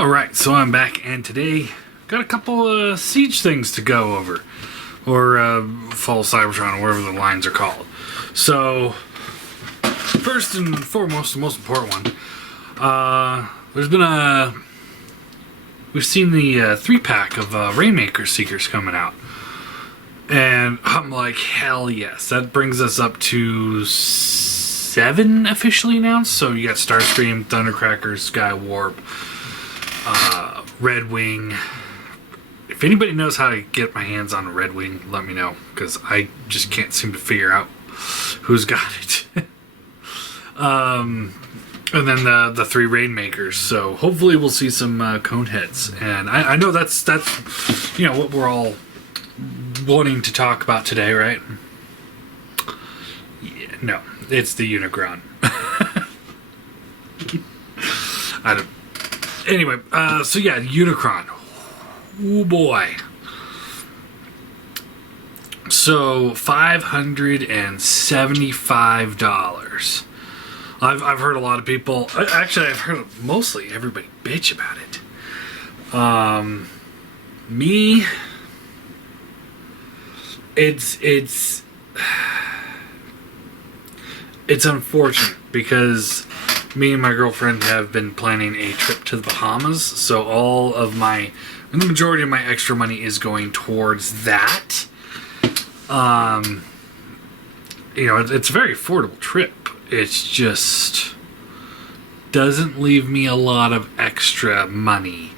Alright, so I'm back, and today got a couple siege things to go over. Or Fall Cybertron, or whatever the lines are called. So, first and foremost, the most important one. We've seen the 3-pack of Rainmaker Seekers coming out. And I'm like, hell yes. That brings us up to 7 officially announced. So you got Starscream, Thundercracker, Skywarp, Red Wing. If anybody knows how to get my hands on a Red Wing, let me know. Because I just can't seem to figure out who's got it. And then the 3 Rainmakers. So hopefully we'll see some Coneheads. And I know that's what we're all wanting to talk about today, right? Yeah, no, it's the Unicron. Anyway, so yeah, Unicron. Oh boy. So $575. I've heard a lot of people. Actually, I've heard mostly everybody bitch about it. Me. It's unfortunate because me and my girlfriend have been planning a trip to the Bahamas, so the majority of my extra money is going towards that. It's a very affordable trip. It's just doesn't leave me a lot of extra money,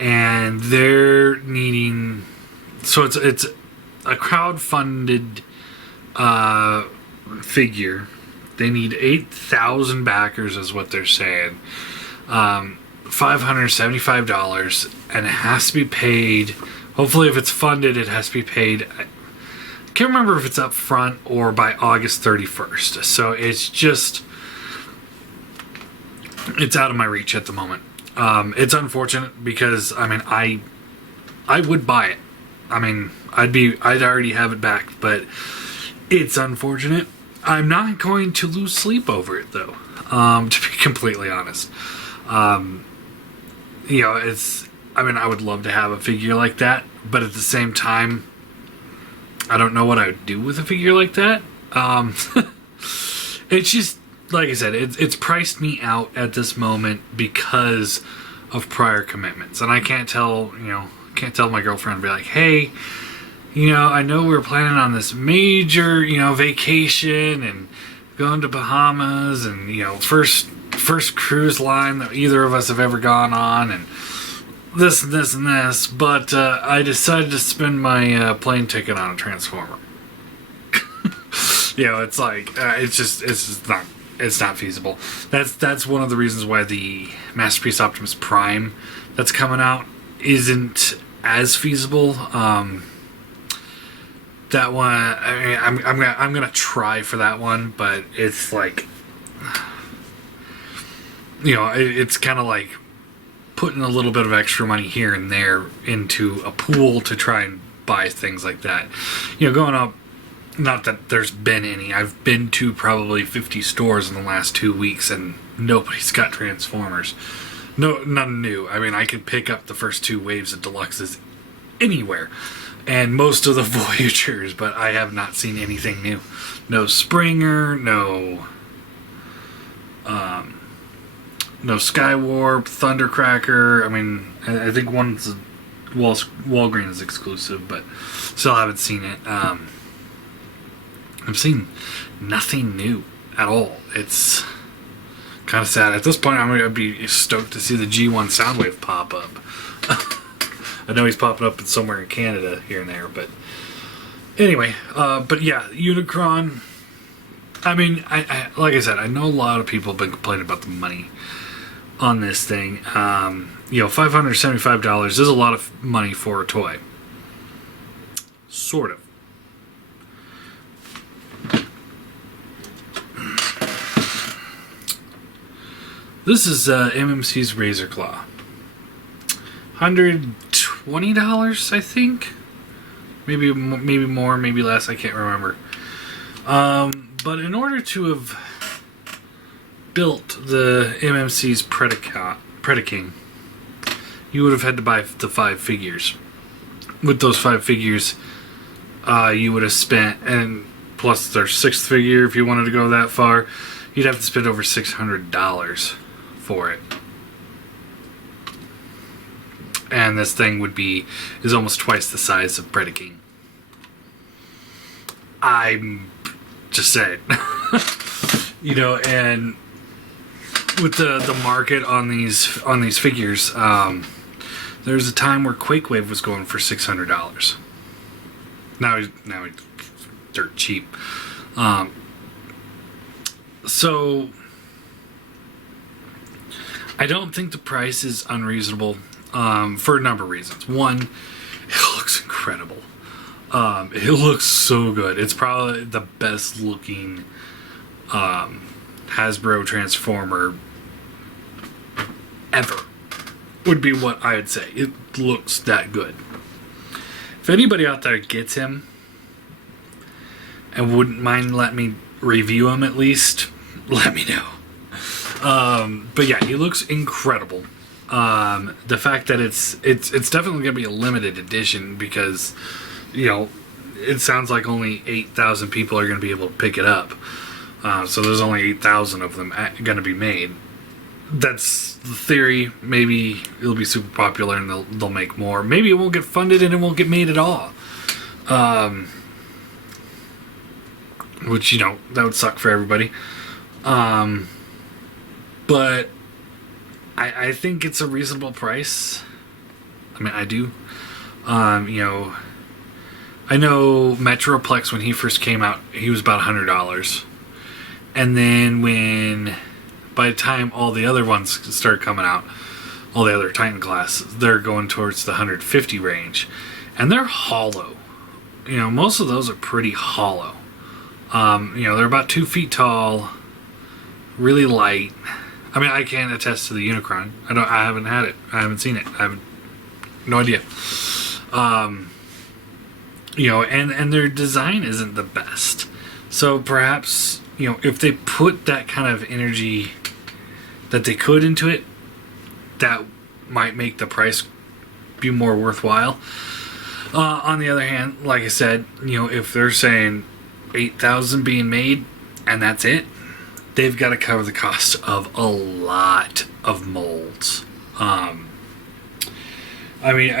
and they're needing. So it's a crowd-funded figure. They need 8,000 backers, is what they're saying. $575, and it has to be paid. Hopefully, if it's funded, it has to be paid. I can't remember if it's up front or by August 31st. So it's out of my reach at the moment. It's unfortunate because I would buy it. I'd already have it back, but it's unfortunate. I'm not going to lose sleep over it, though, to be completely honest. I would love to have a figure like that, but at the same time, I don't know what I would do with a figure like that. It's just, like I said, it's priced me out at this moment because of prior commitments. And I can't tell my girlfriend, be like, hey, I know we were planning on this major, vacation and going to Bahamas and, first cruise line that either of us have ever gone on and this and this and this, but I decided to spend my plane ticket on a Transformer. It's like, it's not feasible. That's one of the reasons why the Masterpiece Optimus Prime that's coming out isn't as feasible. That one, I'm gonna try for that one, but it's like, it's kind of like putting a little bit of extra money here and there into a pool to try and buy things like that. Going up, not that there's been any. I've been to probably 50 stores in the last 2 weeks, and nobody's got Transformers. No, none new. I could pick up the first 2 waves of Deluxes anywhere. And most of the Voyagers, but I have not seen anything new. No Springer, no Skywarp, Thundercracker. I think one's Walgreens exclusive, but still haven't seen it. I've seen nothing new at all. It's kind of sad. At this point, I'm going to be stoked to see the G1 Soundwave pop up. I know he's popping up somewhere in Canada here and there, but anyway, but yeah, Unicron. I like I said, I know a lot of people have been complaining about the money on this thing. $575 is a lot of money for a toy. Sort of. This is MMC's Razor Claw. $120, I think. Maybe more, maybe less. I can't remember. But in order to have built the MMC's Predaking, you would have had to buy the 5 figures. With those 5 figures, you would have spent, and plus their 6th figure, if you wanted to go that far, you'd have to spend over $600 for it. And this thing is almost twice the size of Predaking. I'm just saying. You know, and with the market on these figures, there was a time where Quake Wave was going for $600. Now he's dirt cheap. So I don't think the price is unreasonable for a number of reasons. One, it looks incredible. It looks so good. It's probably the best looking Hasbro Transformer ever, would be what I would say. It looks that good. If anybody out there gets him and wouldn't mind letting me review him at least, let me know. But yeah, he looks incredible. The fact that it's definitely going to be a limited edition because, you know, it sounds like only 8,000 people are going to be able to pick it up. So there's only 8,000 of them going to be made. That's the theory. Maybe it'll be super popular and they'll make more. Maybe it won't get funded and it won't get made at all. Which, you know, that would suck for everybody. But I think it's a reasonable price. I mean, I do. You know, I know Metroplex, when he first came out, he was about $100. And then by the time all the other ones start coming out, all the other Titan class, they're going towards the 150 range. And they're hollow. You know, most of those are pretty hollow. You know, they're about 2 feet tall, really light. I mean, I can attest to the Unicron. I haven't had it. I haven't seen it. No idea. You know, and their design isn't the best. So perhaps, you know, if they put that kind of energy that they could into it, that might make the price be more worthwhile. On the other hand, like I said, you know, if they're saying 8,000 being made and that's it, they've got to cover the cost of a lot of molds. I mean,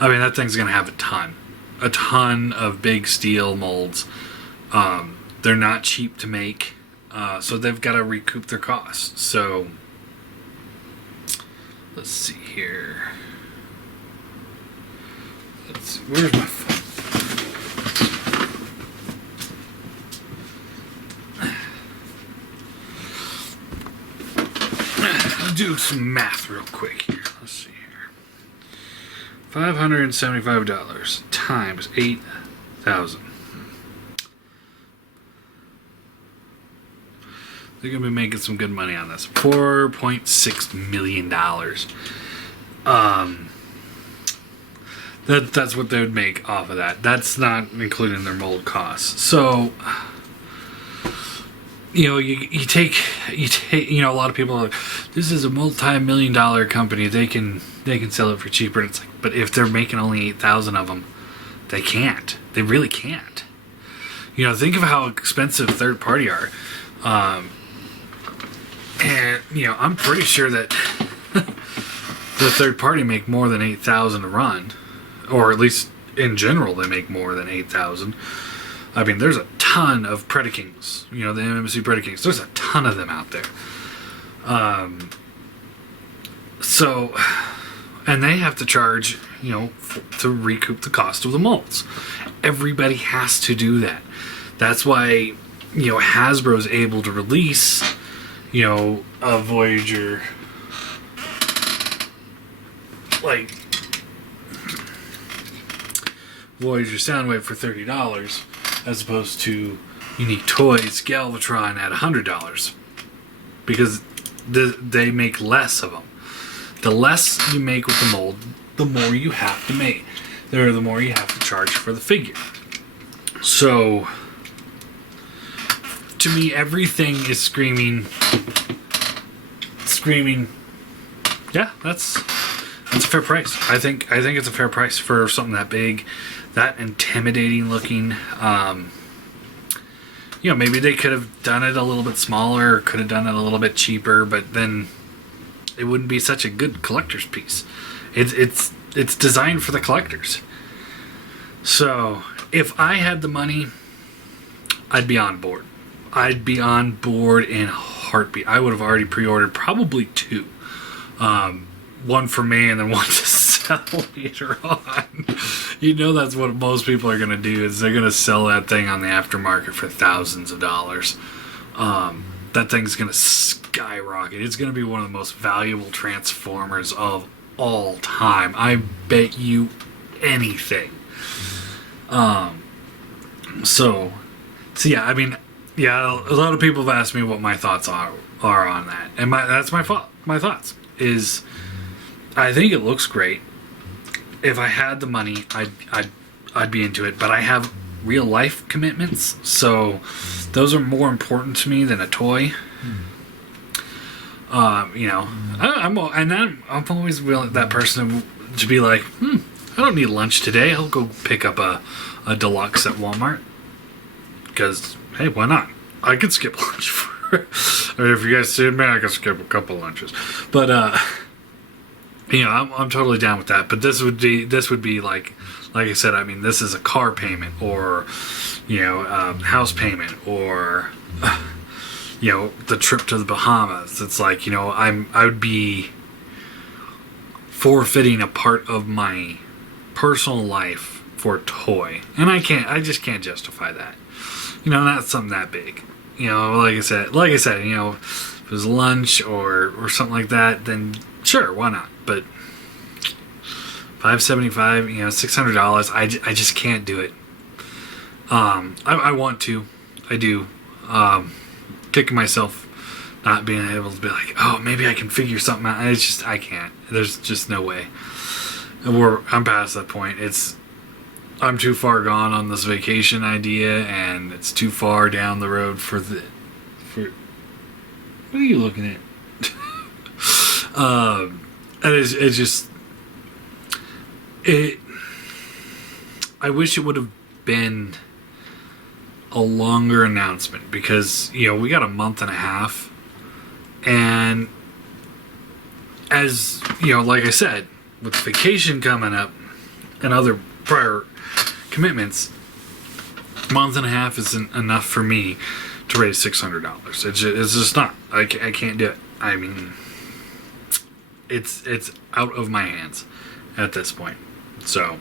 that thing's going to have a ton of big steel molds. They're not cheap to make, so they've got to recoup their costs. So, let's see here. Let's see, where's my phone? Let's do some math real quick here. Let's see here. $575 times 8,000. They're going to be making some good money on this. $4.6 million. That's what they would make off of that. That's not including their mold costs. So, you know, you take, you know, a lot of people are like, this is a multi-million-dollar company. They can sell it for cheaper. And it's like, but if they're making only 8,000 of them, they can't. They really can't. You know, think of how expensive third party are. And, you know, I'm pretty sure that the third party make more than 8,000 to run. Or at least in general, they make more than 8,000. I mean, there's a ton of Predakings. You know, the MMC Predakings. There's a ton of them out there. So, and they have to charge, you know, to recoup the cost of the molds. Everybody has to do that. That's why, you know, Hasbro's able to release, you know, a Voyager, like Voyager Soundwave for $30, as opposed to Unique Toys Galvatron at $100, because they make less of them. The less you make with the mold, the more you have to make. The more you have to charge for the figure. So, to me, everything is screaming Yeah, that's a fair price. I think it's a fair price for something that big, that intimidating looking. Maybe they could have done it a little bit smaller, or could have done it a little bit cheaper, but then it wouldn't be such a good collector's piece. It's designed for the collectors. So if I had the money, I'd be on board. I'd be on board in a heartbeat. I would have already pre-ordered probably 2. One for me and then one to sell later on. That's what most people are going to do, is they're going to sell that thing on the aftermarket for thousands of dollars. That thing's going to skyrocket. It's going to be one of the most valuable Transformers of all time. I bet you anything. So yeah, I mean, yeah, a lot of people have asked me what my thoughts are on that, and that's my thoughts is, I think it looks great. If I had the money, I'd be into it, but I have real life commitments, so those are more important to me than a toy. I'm always willing, that person to be like, I don't need lunch today. I'll go pick up a deluxe at Walmart. Because, hey, why not? I could skip lunch. Or if you guys see me, I could skip a couple lunches. But, I'm totally down with that. But this would be like I said, I mean, this is a car payment, or, house payment, or, the trip to the Bahamas. It's like, I would be forfeiting a part of my personal life for a toy, and I just can't justify that. Not something that big. Like I said, if it was lunch or something like that, then sure, why not? But $575, $600, I just can't do it. I want to, I do. Kicking myself not being able to be like, oh, maybe I can figure something out. I can't. There's just no way. I'm past that point. I'm too far gone on this vacation idea, and it's too far down the road for what are you looking at? I wish it would have been a longer announcement, because we got a month and a half, and as like I said, with vacation coming up and other prior commitments, a month and a half isn't enough for me to raise $600. It's just not. I can't do it. I mean, it's out of my hands at this point. So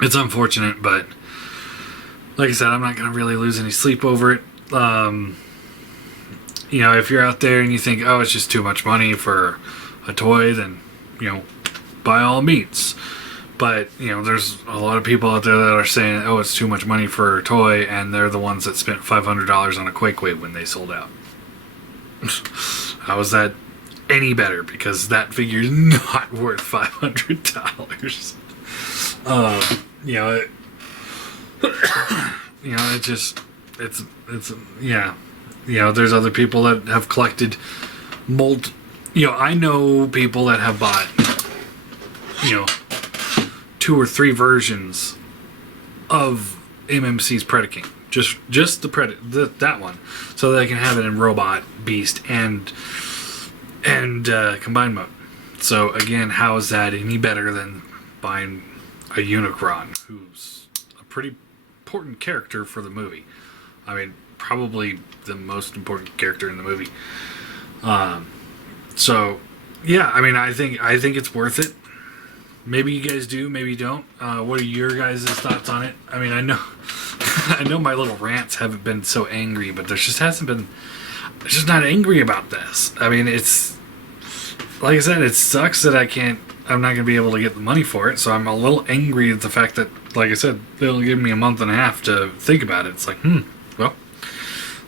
it's unfortunate, but like I said, I'm not going to really lose any sleep over it. If you're out there and you think, oh, it's just too much money for a toy, then by all means. But, there's a lot of people out there that are saying, oh, it's too much money for a toy, and they're the ones that spent $500 on a Quake Wave when they sold out. How is that any better? Because that figure is not worth $500. There's other people that have collected I know people that have bought, 2 or 3 versions of MMC's Predaking. Just the that one, so they can have it in Robot, Beast, and Combined mode. So again, how is that any better than buying a Unicron, who's a pretty important character for the movie? I mean, probably the most important character in the movie. So yeah, I mean, I think it's worth it. Maybe you guys do, maybe you don't. What are your guys' thoughts on it? I mean, I know my little rants haven't been so angry, but there just hasn't been. I'm just not angry about this. I mean, it's like I said, it sucks that I'm not going to be able to get the money for it. So I'm a little angry at the fact that, like I said, they'll give me a month and a half to think about it. It's like, well,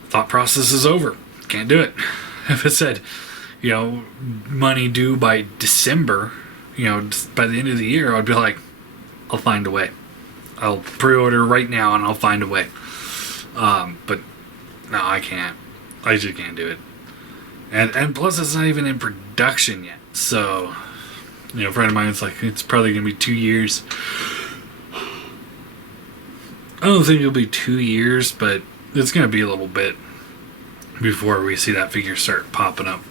thought process is over. Can't do it. If it said, money due by December, by the end of the year, I'd be like, I'll find a way. I'll pre-order right now and I'll find a way. But no, I can't. I just can't do it. And plus it's not even in production yet. So, a friend of mine is like, it's probably gonna be 2 years. I don't think it'll be 2 years, but it's gonna be a little bit before we see that figure start popping up.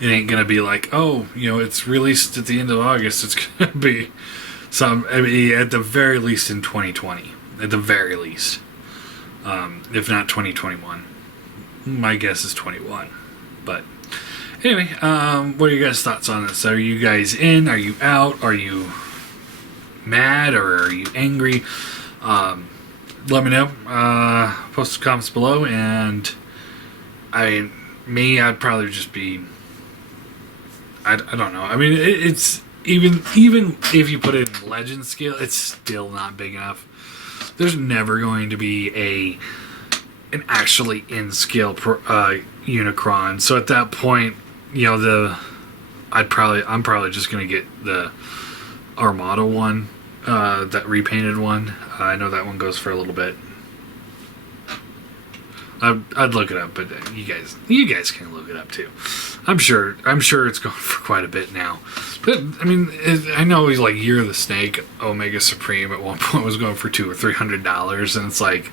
It ain't gonna be like, oh, it's released at the end of August. It's gonna be at the very least in 2020. At the very least. If not 2021. My guess is 21. But anyway, what are your guys' thoughts on this? Are you guys in? Are you out? Are you mad or are you angry? Let me know. Post the comments below, and I'd probably just be. I don't know. I mean, it's even if you put it in legend scale, it's still not big enough. There's never going to be an actually in scale Unicron. So at that point, I'm probably just gonna get the Armada one, that repainted one. I know that one goes for a little bit. I'd look it up, but you guys can look it up too. I'm sure it's going for quite a bit now. But I mean, I know he's like Year of the Snake Omega Supreme at one point was going for $200 or $300, and it's like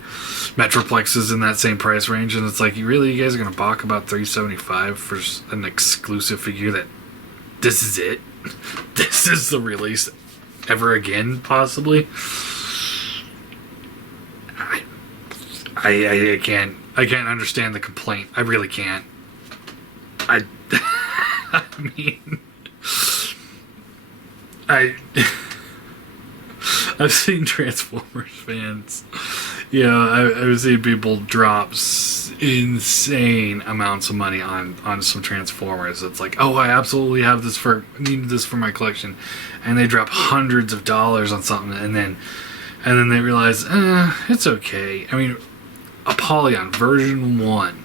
Metroplex is in that same price range, and it's like, you guys are gonna balk about $375 for an exclusive figure that this is it? This is the release ever again, possibly? I can't understand the complaint. I really can't. I mean, I've seen Transformers fans. I've seen people drop insane amounts of money on some Transformers. It's like, oh, I absolutely need this for my collection, and they drop hundreds of dollars on something, and then they realize, it's okay. I mean, Apollyon version 1,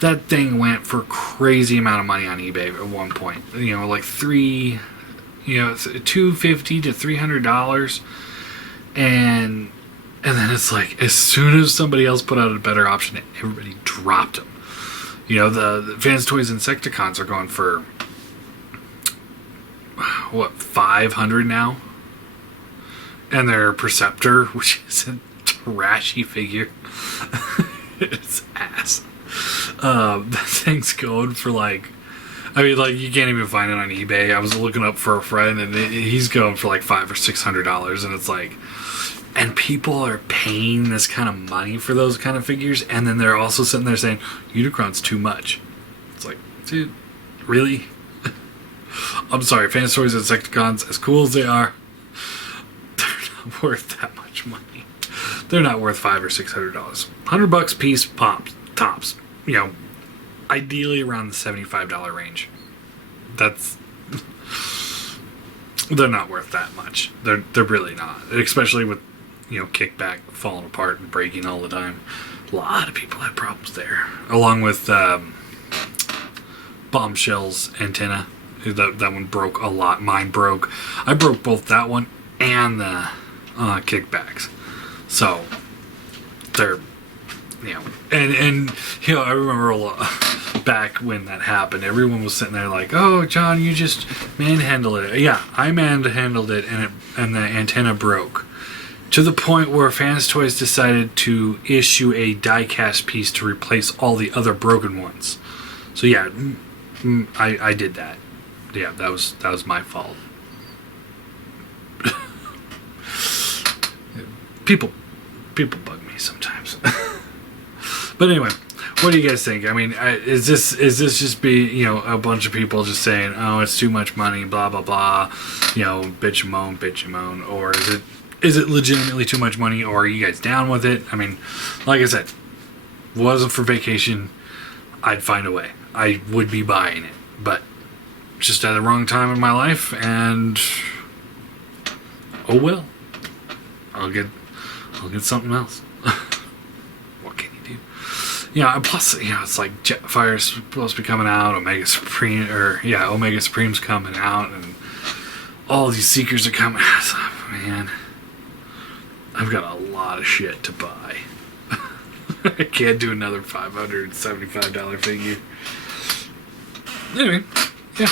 that thing went for a crazy amount of money on eBay at one point. Like $250 to $300, and then it's like, as soon as somebody else put out a better option, everybody dropped them. The Fans Toys Insecticons are going for what, $500 now, and their Perceptor, which is a trashy figure. It's ass. That thing's going for you can't even find it on eBay. I was looking up for a friend, and he's going for like $500 or $600, and it's like, and people are paying this kind of money for those kind of figures, and then they're also sitting there saying Unicron's too much. It's like, dude, really? I'm sorry, Fans Toys and Insecticons, as cool as they are, they're not worth that much money. They're not worth $500 or $600. $100 piece, tops. Ideally around the $75 range. They're not worth that much. They're really not. Especially with kickback falling apart and breaking all the time. A lot of people have problems there. Along with Bombshell's antenna. That one broke a lot. Mine broke. I broke both that one and the kickbacks. So they're, and I remember a lot back when that happened. Everyone was sitting there like, "Oh, John, you just manhandled it." Yeah, I manhandled it, and the antenna broke to the point where Fans Toys decided to issue a die-cast piece to replace all the other broken ones. So yeah, I did that. Yeah, that was my fault. People bug me sometimes. But anyway, what do you guys think? I mean, is this just be a bunch of people just saying, oh, it's too much money, blah blah blah, bitch and moan, or is it legitimately too much money, or are you guys down with it? I mean, like I said, if it wasn't for vacation, I'd find a way. I would be buying it, but just at the wrong time in my life, and oh well, I'll get something else. What can you do? And plus, it's like Jetfire's supposed to be coming out, Omega Supreme's coming out, and all these Seekers are coming out. So, man, I've got a lot of shit to buy. I can't do another $575 figure. Anyway, yeah.